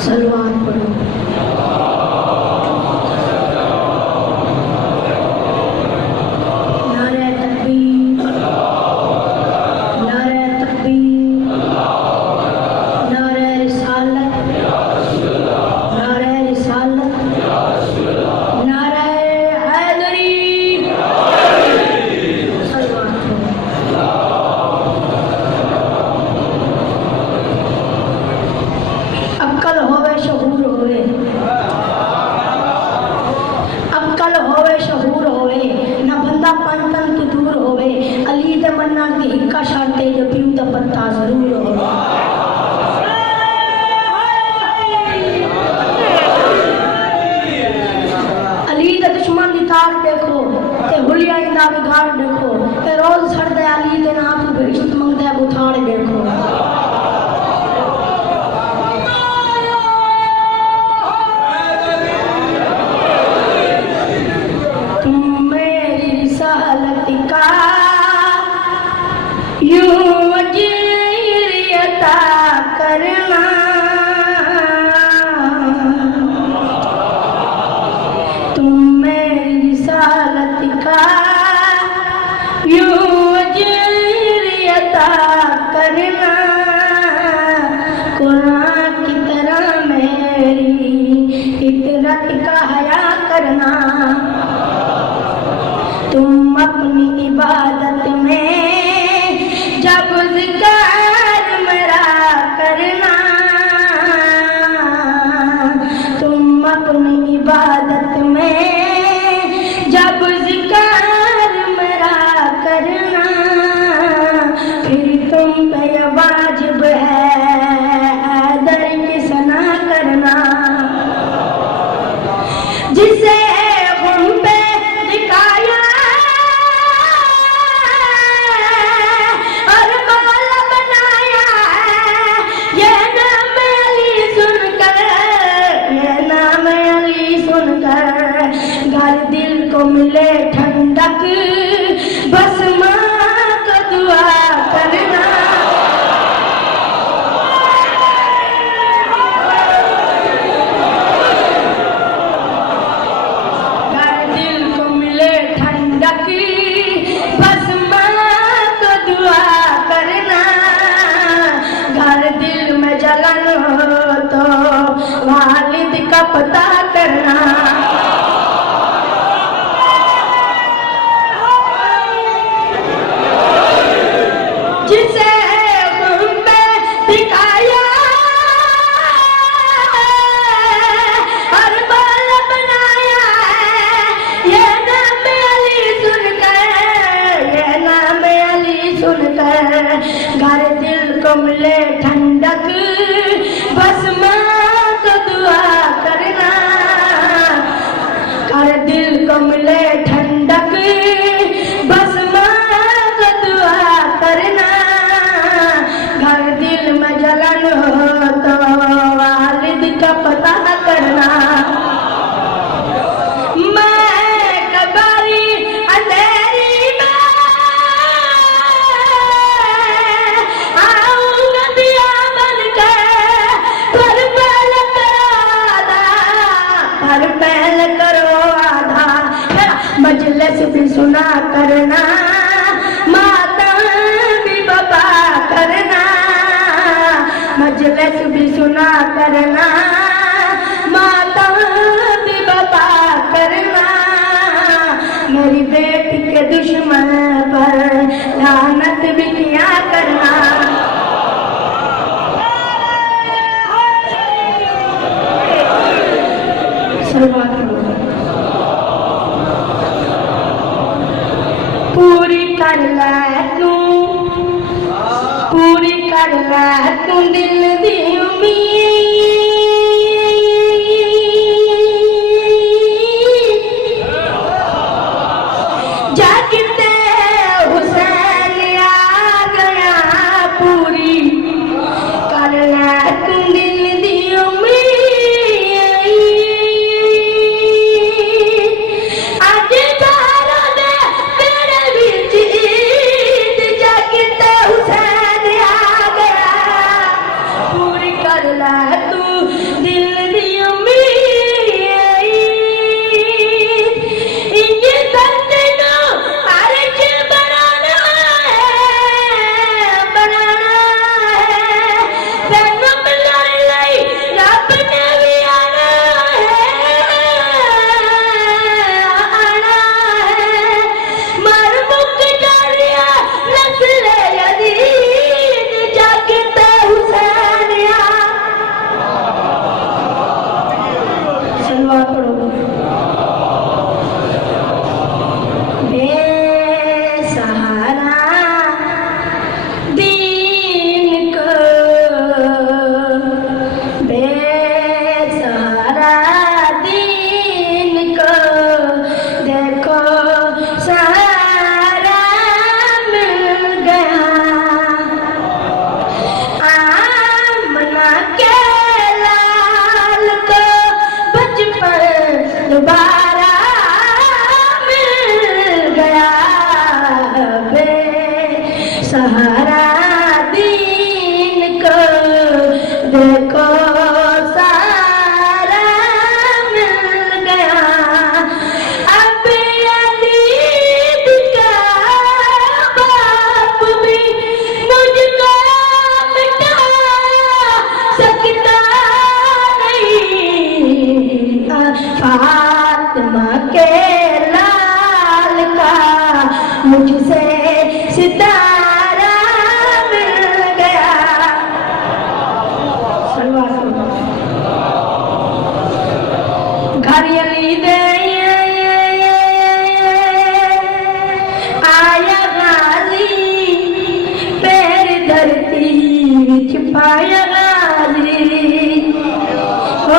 सलवात पढ़ो। नारे तकबीर, नारे तकबीर, नारे रिसालत, नारे रिसालत, नारे हैदरी। सलवात पढ़ो। अक्कल होवे शहूर होवे, अक्कल होवे शहूर होवे, ना बंदा पंतन तू दूर होवे। अली दे मन्ना दी हिक्का शर्ते जो पीऊ दा पत्ता जरूर होवे। अली दे दुश्मन दी ताक देखो ते हुलिया इंदा बिगाड़ देखो ते रोज सड़दे अली दे नाम तू बेइज्जत मंगदे बुथाड़ देखो। तुम अपनी इबादत में जब ज़िक्र मेरा करना, तुम अपनी इबादत में जब ज़िक्र मेरा करना, फिर तुम पे ये वाजिब है हैदर की सना करना। जिसे मिले ठंडक बस माँ को दुआ करना। अगर दिल को मिले ठंडक बस माँ को दुआ करना। घर दिल में जलन हो तो वालिद का पता करना। जिसे तुमने दिखाया हर बाल बनाया है, ये नाम अली सुनकर, ये नाम अली सुनकर घर दिल को मिले ठंडक बस माँ को दुआ करना। घर दिल को मिले ठंडक बस माँ को दुआ करना। घर दिल में जलन हो तो वालिद का पता करना। मैं कबारी अंधेरी में आऊंगा दिया बनकर, पर पहले करो आधा, पर पहले करो आधा। मजलिस भी सुना करना, मजलिस भी सुना करना, माता भी बता करना। मेरी बेटी के दुश्मन पर लानत भी किया करना। पूरी कर ले तू, पूरी कर ले तू दिल दी उम्मीद। जागते हुसैन आ गया, पूरी कर ले तू दिल दी उम्मीद। आज तारा दे तेरे विच ईद, जागते हुसैन आ गया, पूरी कर ले तू दिल फातिमा के लाल का मुझसे सितारा मिल गया। घर यली दे आया गाजी पैर धरती विच पाया गाजी। हो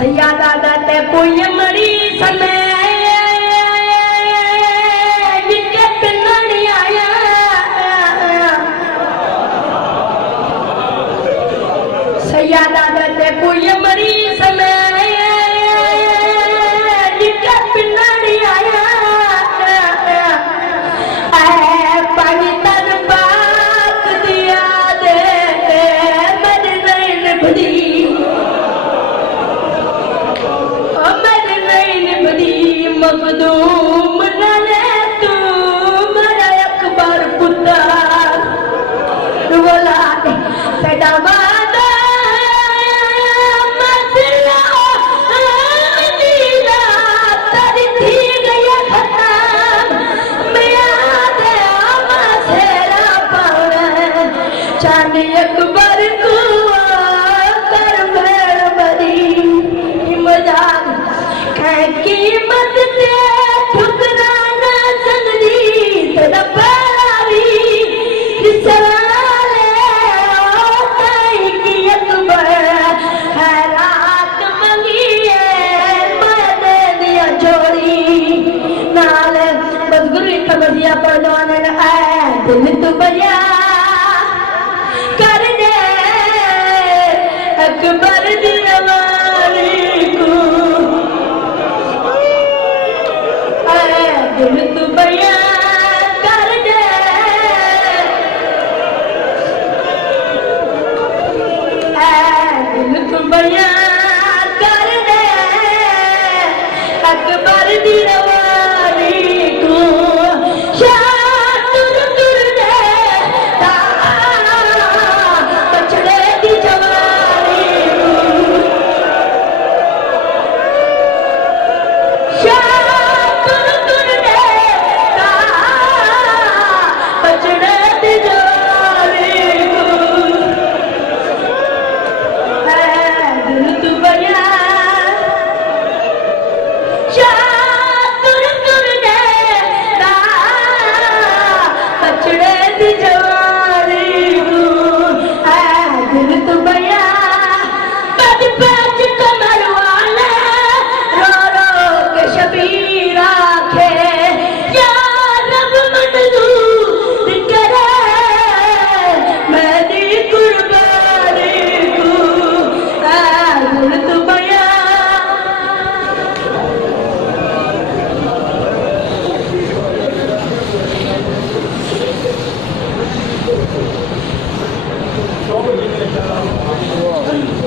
सैयदा दाते कोई मरी समय जिके पिन्नड़ी आया। सैयदा दाते कोई मरी समय जिके पिन्नड़ी आया। ऐ पानी तन पाक दिया दे मेरे नैन बदी मखदूम नने तू मेरा अकबर पुत्र बोला पैदा वादा मसला नीला तेरी थी गया खत्म मैं दे मसेरा पावे चांद अकबर को कर मेर बड़ी मजाक कीमत ते ठुकराना संगदी तेरा पारी सवाले ओ कई की अकबर है रात मंगिए मैं दे दिया जोड़ी नाल बस गुरु तबदिया पढ़वाने आए दिल तू बजा